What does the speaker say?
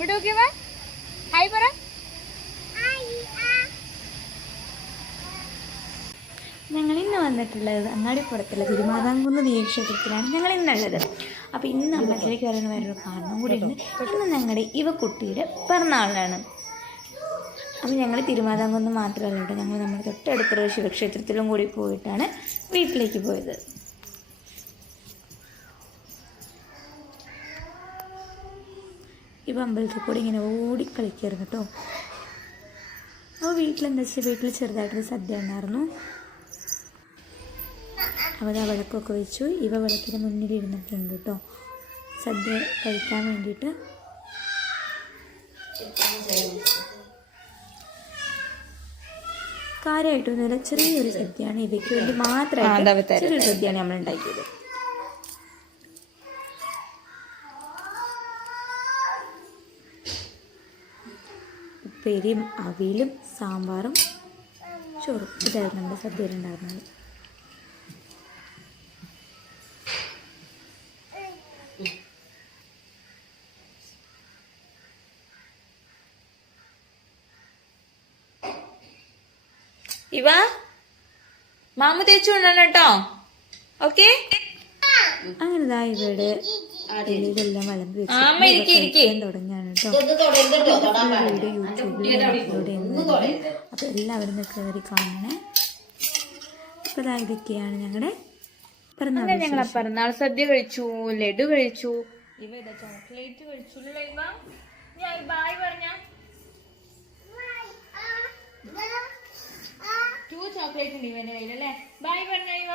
ഇവിടെ നോക്കിയ ഹായ് പറ. ഞങ്ങൾ ഇന്ന് വന്നിട്ടുള്ളത് അങ്ങാടിപ്പുറത്തുള്ള തിരുമാതാംകുന്ന് ദേവീക്ഷേത്രത്തിലാണ് ഞങ്ങൾ ഇന്നുള്ളത്. അപ്പോൾ ഇന്ന് അമ്പലത്തിലേക്ക് വരുന്ന വേറൊരു കാരണം കൂടി ഉണ്ട്. ഇന്ന് ഞങ്ങളുടെ ഇവക്കുട്ടിയുടെ പിറന്നാളാണ്. അപ്പോൾ ഞങ്ങൾ തിരുമാതാംകുന്ന് മാത്രമല്ല കേട്ടോ, ഞങ്ങൾ നമ്മുടെ തൊട്ടടുത്തുള്ള ശിവക്ഷേത്രത്തിലും കൂടി പോയിട്ടാണ് വീട്ടിലേക്ക് പോയത്. ഇപ്പം അമ്പലത്തിൽ കൂടി ഇങ്ങനെ ഓടിക്കളിക്കായിരുന്നു കേട്ടോ. അപ്പോൾ വീട്ടിലെന്താ വെച്ചാൽ വീട്ടിൽ ചെറുതായിട്ടൊരു സദ്യ ഉണ്ടായിരുന്നു. അപ്പോൾ ആ വിളക്കൊക്കെ വെച്ചു. ഇവ വിളക്കിന് മുന്നിൽ ഇരുന്നിട്ടുണ്ട് കേട്ടോ സദ്യ കഴിക്കാൻ വേണ്ടിയിട്ട്. കാര്യമായിട്ടൊന്നുമില്ല, ചെറിയൊരു സദ്യയാണ്. ഇവയ്ക്ക് വേണ്ടി മാത്രമായിട്ട് ചെറിയൊരു സദ്യയാണ് നമ്മൾ ഉണ്ടാക്കിയത്. ഉപ്പേരിയും അവിയലും സാമ്പാറും ചോറും ഇതായിരുന്നു നമ്മുടെ സദ്യയിലുണ്ടായിരുന്നത്. ഇവ മാമു തേച്ചു കൊണ്ടാണ് കേട്ടോ. ഓക്കെ, അങ്ങനെ ഇവിടെ ഇതെല്ലാം വിളമ്പി വെച്ച് തുടങ്ങിയാണ് കേട്ടോ. യൂട്യൂബിൽ അപ്ലോഡ് ചെയ്യുന്നത്, അപ്പോൾ എല്ലാവരും കയറി കാണണേ. അപ്പോൾ ഇതൊക്കെയാണ് ഞങ്ങളുടെ പിറന്നാൾ. ഞങ്ങൾ പിറന്നാൾ സദ്യ കഴിച്ചു, ലഡു കഴിച്ചു, ഇവ ഇതാ ചോക്ലേറ്റ് കഴിച്ചു. ഞാൻ ബായ് പറഞ്ഞ 2 ചോക്ലേറ്റ് ഉണ്ട് ഇവന്റെ കയ്യിലല്ലേ. ബൈ പറഞ്ഞ ഇവ.